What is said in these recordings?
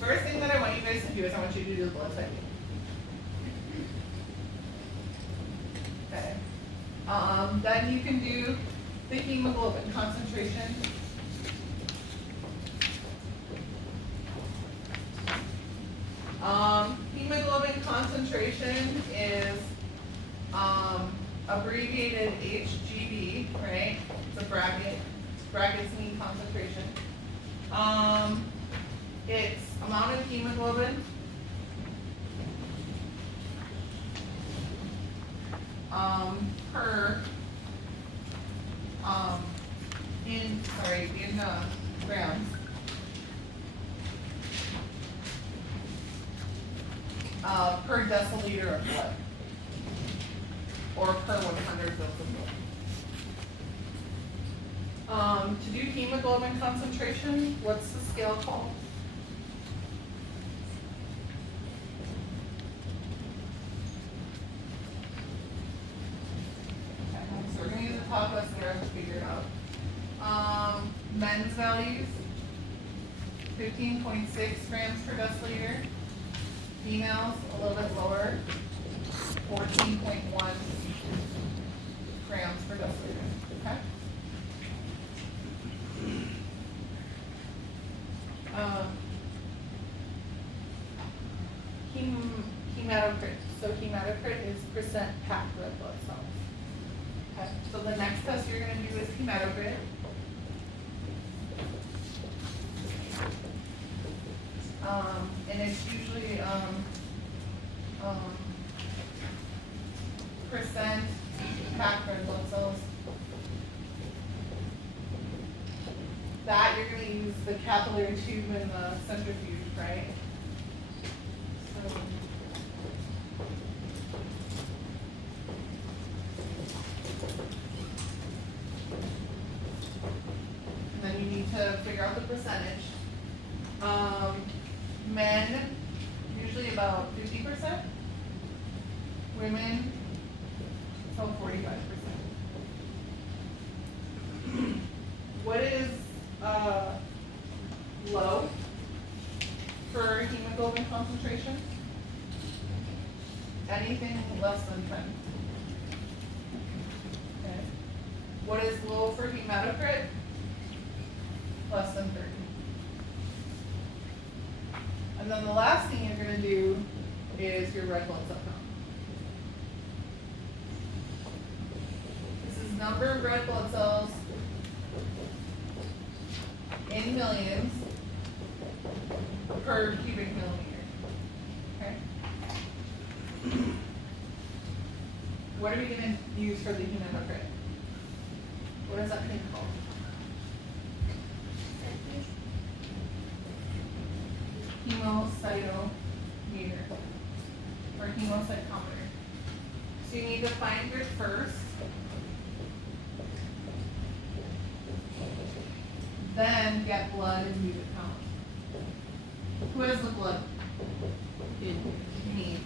first thing that I want you guys to do is I want you to do the blood typing. Okay. Then you can do the hemoglobin concentration. Hemoglobin concentration is abbreviated HGB, right? It's a bracket. Brackets mean concentration. It's amount of hemoglobin per in grams. Per deciliter of blood, or per 100 mils of blood. To do hemoglobin concentration, what's the scale called? Okay, so we're going to use the top left there to figure it out. Men's values, 15.6 grams per deciliter. Females, a little bit lower, 14.1 grams per deciliter, okay? Hematocrit. So hematocrit is percent packed red blood cells. Okay, so the next test you're going to do is hematocrit. And it's usually percent packed red blood cells. That you're going to use the capillary tube and the centrifuge, right? So, and then you need to figure out the percentage. Men, usually about 50%. Women, about 45%. What is low for hemoglobin concentration? Anything less than 10. Okay. What is low for hematocrit? Less than 30. And then the last thing you're going to do is your red blood cell count. This is number of red blood cells in millions per cubic millimeter. Okay? What are we going to use for the hematocrit? What is that thing called? Hemocytometer or hemocytometer. So you need to find your first, then get blood and do the count. Who has the blood? Me.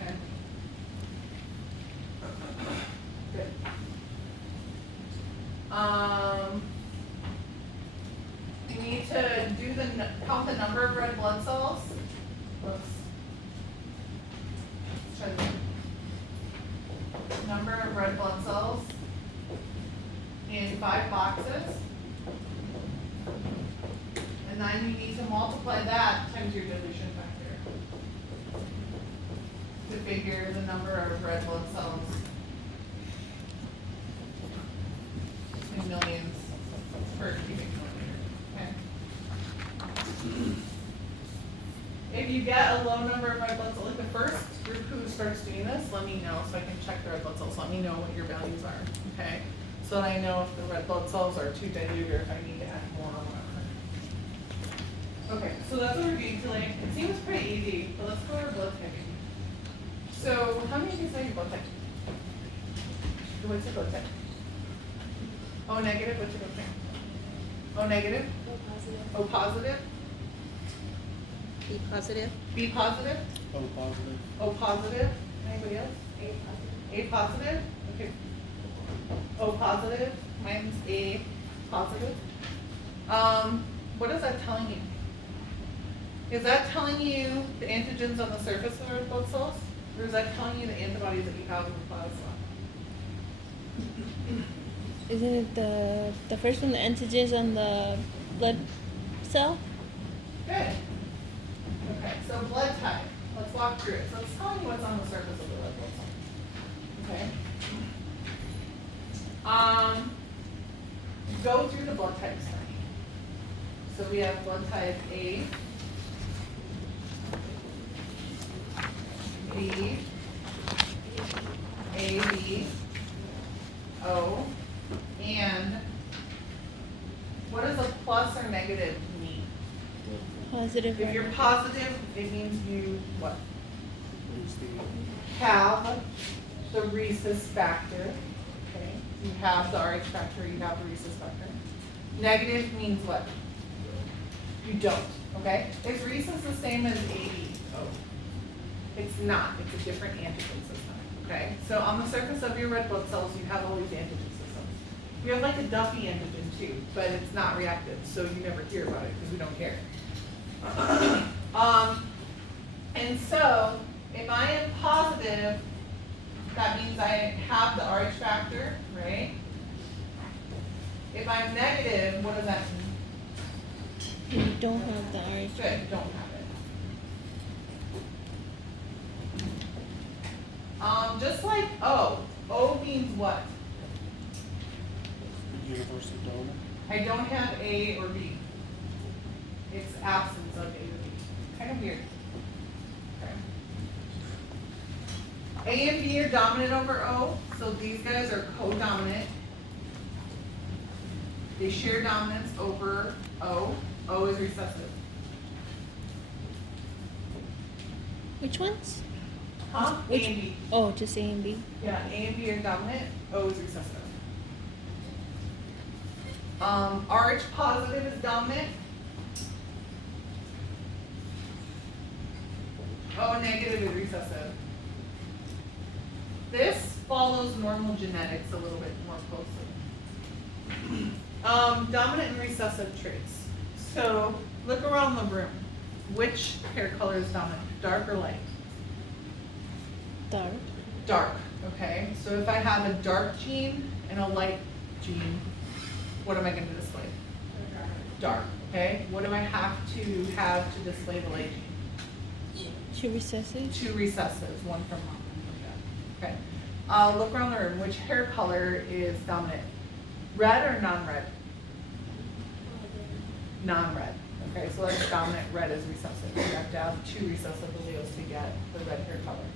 Okay. Good. You need to do count the number of red blood cells. Whoops. Let's try this. Number of red blood cells in 5 boxes. And then you need to multiply that times your dilution factor to figure the number of red blood cells in millions per cubic millimeter. Okay. If you get a low number of red blood cells, like the first group who starts doing this, let me know so I can check the red blood cells. Let me know what your values are, okay? So that I know if the red blood cells are too dilute or if I need to add more or whatever. Okay, so that's what we're doing today. It seems pretty easy, but let's go over blood typing. So how many of you say your blood type? What's your blood type? O negative, what's your blood type? O negative? O positive. O positive? B positive. B positive? O positive. O positive? Anybody else? A positive. A positive? Okay. O positive, mine's A positive. What is that telling you? Is that telling you the antigens on the surface of red blood cells? Or is that telling you the antibodies that you have in the plasma? Isn't it the first one, the antigens on the blood cell? Good. Okay, so blood type. Let's walk through it. So it's telling you what's on the surface of the red blood cell. Okay. Go through the blood types then. So we have blood type A, B, AB, O, and what does a plus or negative mean? Positive. If or- you're positive, it means you what? Have the rhesus factor. Okay. You have the Rh factor, you have the rhesus factor. Negative means what? You don't. Okay? Is rhesus the same as ABO? It's not. It's a different antigen system. Okay? So on the surface of your red blood cells, you have all these antigen systems. You have like a Duffy antigen too, but it's not reactive, so you never hear about it because we don't care. And so if I am positive, that means I have the Rh factor, right? If I'm negative, what does that mean? You don't have the RH. Good, don't have it. Just like O. O means what? Universal donor. I don't have A or B. It's absence of A or B. Kind of weird. Okay. A and B are dominant over O, so these guys are co-dominant. They share dominance over O. O is recessive. Which ones? Huh? A Which- and B. Oh, just A and B. Yeah, A and B are dominant, O is recessive. Rh positive is dominant. O negative is recessive. This follows normal genetics a little bit more closely. Dominant and recessive traits. So look around the room. Which hair color is dominant? Dark or light? Dark. Dark, okay? So if I have a dark gene and a light gene, what am I going to display? Dark, okay? What do I have to display the light gene? Two recessive. Two recessives, one from mom, one from dad. Okay. Look around the room. Which hair color is dominant? Red or non-red? Non-red. Okay, so that's dominant. Red is recessive. You have to have two recessive alleles to get the red hair color.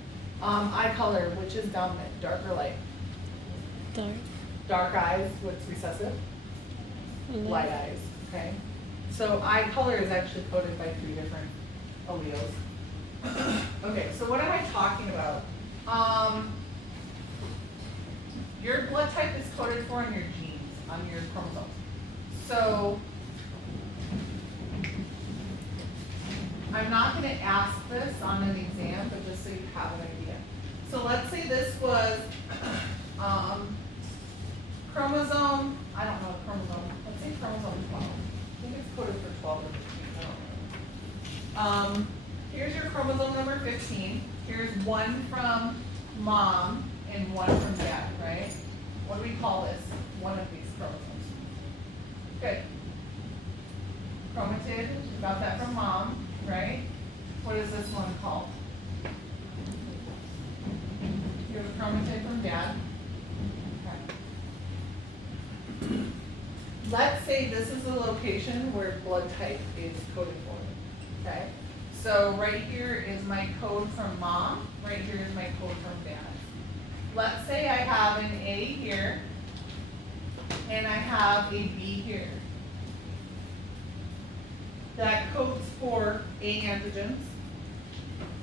Eye color, which is dominant? Dark or light? Dark. Dark eyes, what's recessive? Light eyes, okay? So eye color is actually coded by 3 different alleles. Okay, so what am I talking about? Your blood type is coded for on your genes, on your chromosomes. So I'm not gonna ask this on an exam, but just so you have an idea. So let's say this was chromosome, I don't know, chromosome, let's say chromosome 12. I think it's coded for 12 or 15, I don't know. Here's your chromosome number 15. Here's one from mom and one from dad, right? What do we call this? One of these chromosomes. Good. Chromatid, we got that from mom, right? What is this one called? You have a chromatid from dad. Okay. Let's say this is the location where blood type is coded for, okay? So right here is my code from mom, right here is my code from dad. Let's say I have an A here, and I have a B here. That codes for A antigens.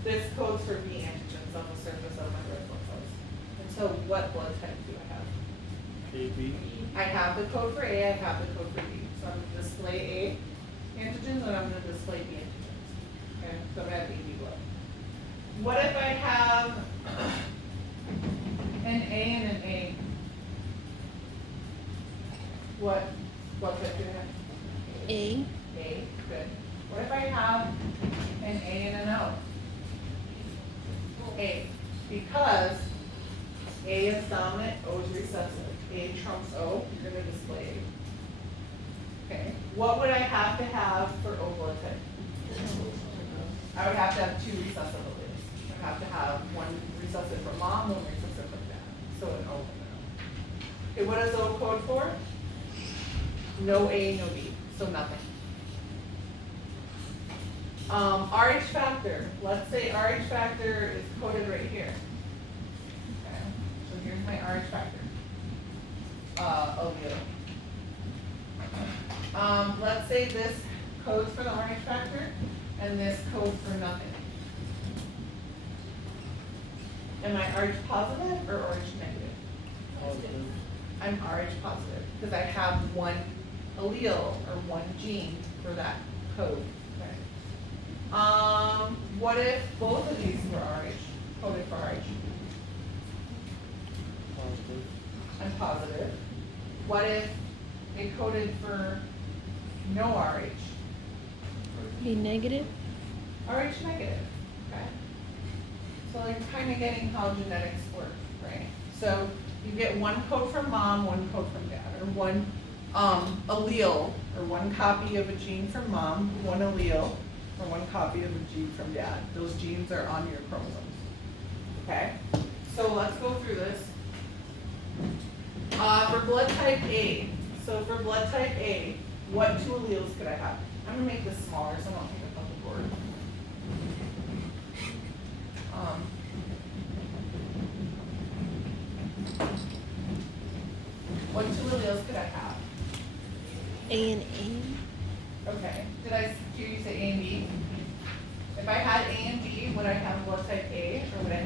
This codes for B antigens on the surface of my red blood cells. And so what blood type do I have? AB. I have the code for A, I have the code for B. So I'm gonna display A antigens and I'm gonna display B antigens. Okay, so I have AB blood. What if I have an A and an A? What blood type do you have? A. A, good. What if I have an A and an O? A, because A is dominant, O is recessive. A trumps O, you're gonna display A. Okay, what would I have to have for O blood type? I would have to have 2 recessive alleles. I would have to have one recessive from mom, one recessive from dad. So an O and an O. Okay, what does O code for? No A, no B, so nothing. RH factor, let's say RH factor is coded right here. Okay, so here's my RH factor. Allele. Let's say this codes for the RH factor, and this codes for nothing. Am I RH positive or RH negative? Positive. I'm RH positive, because I have one allele or one gene for that code. Okay. What if both of these were RH, coded for RH? Positive. I'm positive. What if they coded for no RH? Be negative. RH negative, okay? So you're kind of getting how genetics work, right? So you get one code from mom, one code from dad, or one allele, or one copy of a gene from mom, one allele, or one copy of a gene from dad. Those genes are on your chromosomes, okay? So let's go through this. For blood type A, so for blood type A, what 2 alleles could I have? I'm gonna make this smaller so I don't take up the board. What 2 alleles could I have? A and A. Okay, did I hear you say A and B? If I had A and B, would I have blood type A or would I have